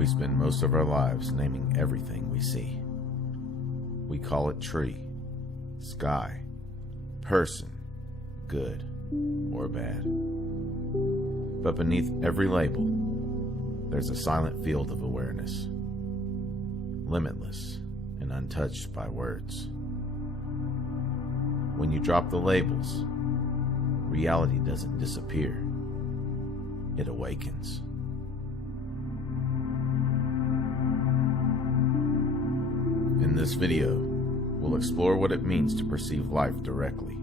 We spend most of our lives naming everything we see. We call it tree, sky, person, good or bad. But beneath every label, there's a silent field of awareness, limitless and untouched by words. When you drop the labels, reality doesn't disappear, it awakens. In this video, we'll explore what it means to perceive life directly,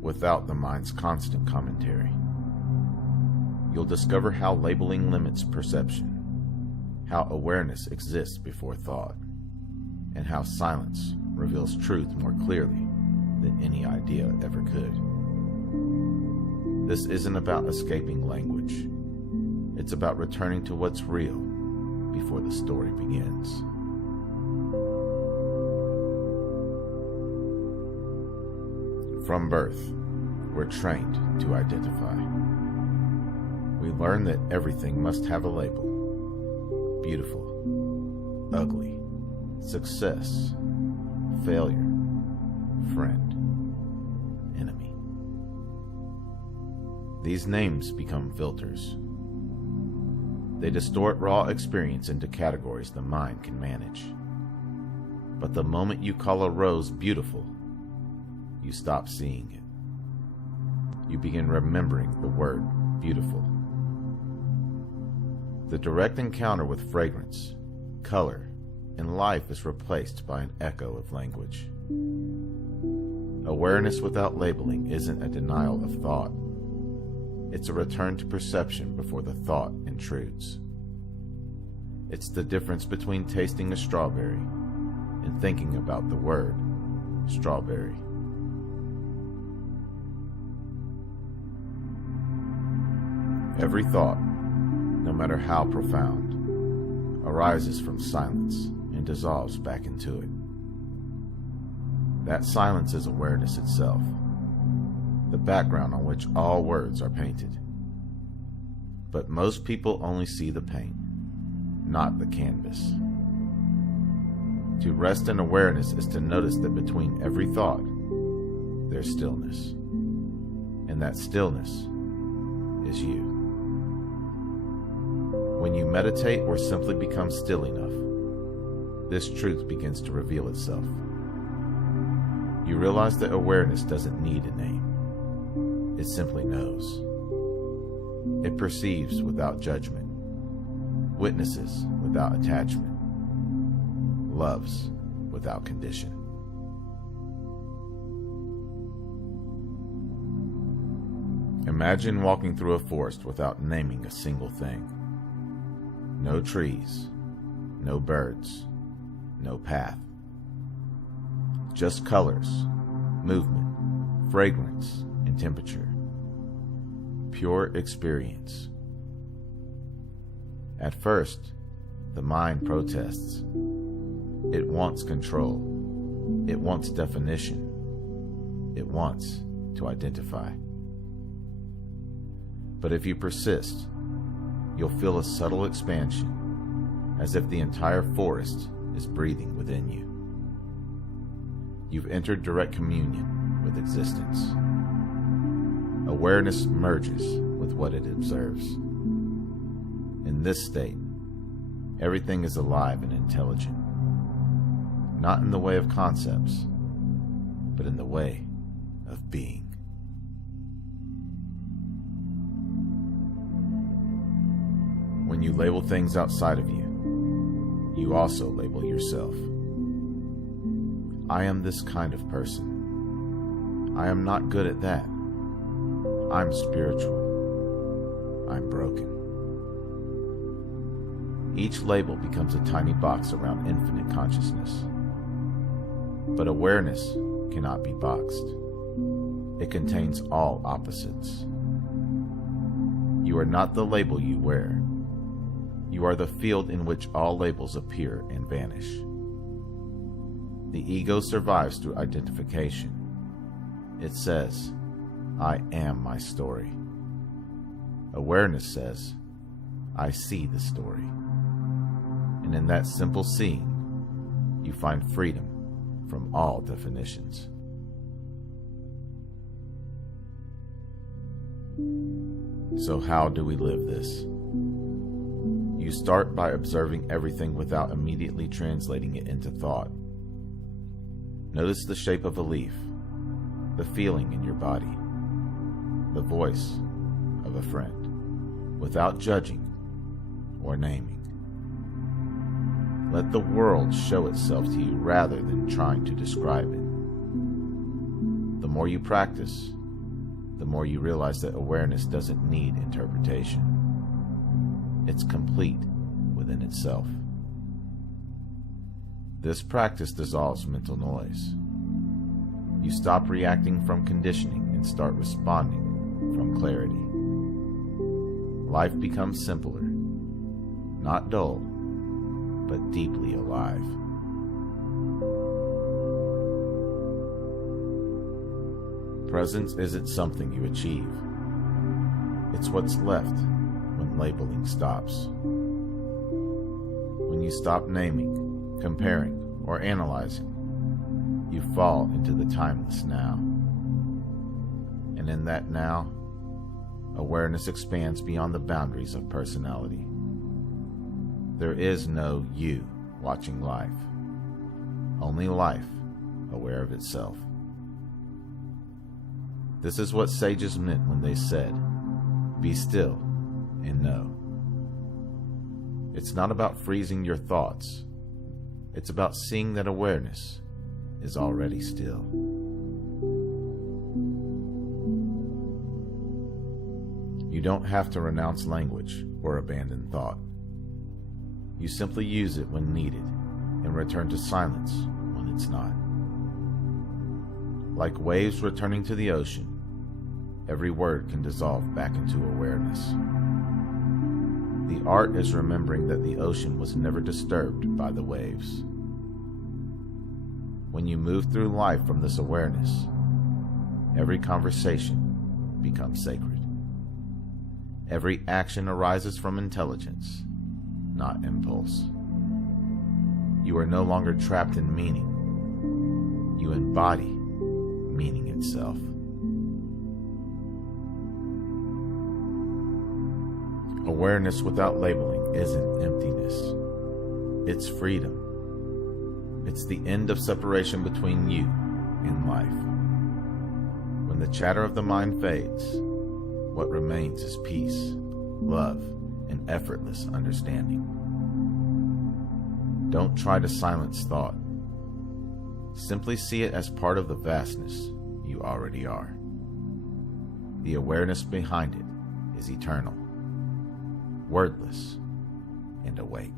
without the mind's constant commentary. You'll discover how labeling limits perception, how awareness exists before thought, and how silence reveals truth more clearly than any idea ever could. This isn't about escaping language. It's about returning to what's real before the story begins. From birth, we're trained to identify. We learn that everything must have a label: beautiful, ugly, success, failure, friend, enemy. These names become filters. They distort raw experience into categories the mind can manage. But the moment you call a rose beautiful, you stop seeing it. You begin remembering the word beautiful. The direct encounter with fragrance, color, and life is replaced by an echo of language. Awareness without labeling isn't a denial of thought. It's a return to perception before the thought intrudes. It's the difference between tasting a strawberry and thinking about the word strawberry. Every thought, no matter how profound, arises from silence and dissolves back into it. That silence is awareness itself, the background on which all words are painted. But most people only see the paint, not the canvas. To rest in awareness is to notice that between every thought, there's stillness. And that stillness is you. When you meditate or simply become still enough, this truth begins to reveal itself. You realize that awareness doesn't need a name. It simply knows. It perceives without judgment, witnesses without attachment, loves without condition. Imagine walking through a forest without naming a single thing. No trees, no birds, no path. Just colors, movement, fragrance, and temperature. Pure experience. At first, the mind protests. It wants control. It wants definition. It wants to identify. But if you persist, you'll feel a subtle expansion, as if the entire forest is breathing within you. You've entered direct communion with existence. Awareness merges with what it observes. In this state, everything is alive and intelligent, not in the way of concepts, but in the way of being. When you label things outside of you, you also label yourself. I am this kind of person. I am not good at that. I'm spiritual. I'm broken. Each label becomes a tiny box around infinite consciousness. But awareness cannot be boxed. It contains all opposites. You are not the label you wear. You are the field in which all labels appear and vanish. The ego survives through identification. It says, I am my story. Awareness says, I see the story. And in that simple seeing, you find freedom from all definitions. So how do we live this? You start by observing everything without immediately translating it into thought. Notice the shape of a leaf, the feeling in your body, the voice of a friend, without judging or naming. Let the world show itself to you rather than trying to describe it. The more you practice, the more you realize that awareness doesn't need interpretation. It's complete within itself. This practice dissolves mental noise. You stop reacting from conditioning and start responding from clarity. Life becomes simpler, not dull, but deeply alive. Presence isn't something you achieve. It's what's left when labeling stops. When you stop naming, comparing, or analyzing, you fall into the timeless now. And in that now, awareness expands beyond the boundaries of personality. There is no you watching life, only life aware of itself. This is what sages meant when they said, "Be still and know." It's not about freezing your thoughts. It's about seeing that awareness is already still. You don't have to renounce language or abandon thought. You simply use it when needed and return to silence when it's not. Like waves returning to the ocean, every word can dissolve back into awareness. The art is remembering that the ocean was never disturbed by the waves. When you move through life from this awareness, every conversation becomes sacred. Every action arises from intelligence, not impulse. You are no longer trapped in meaning. You embody meaning itself. Awareness without labeling isn't emptiness. It's freedom. It's the end of separation between you and life. When the chatter of the mind fades, what remains is peace, love, and effortless understanding. Don't try to silence thought. Simply see it as part of the vastness you already are. The awareness behind it is eternal, wordless, and awake.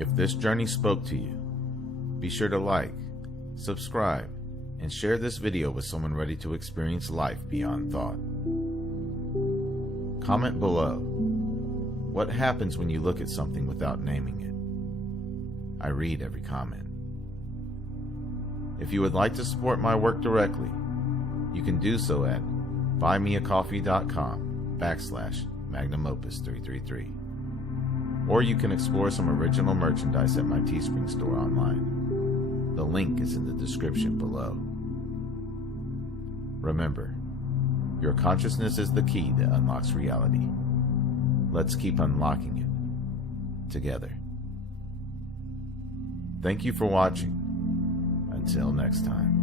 If this journey spoke to you, be sure to like, subscribe, and share this video with someone ready to experience life beyond thought. Comment below. What happens when you look at something without naming it? I read every comment. If you would like to support my work directly, you can do so at buymeacoffee.com/magnumopus333. Or you can explore some original merchandise at my Teespring store online. The link is in the description below. Remember, your consciousness is the key that unlocks reality. Let's keep unlocking it together. Thank you for watching. Until next time.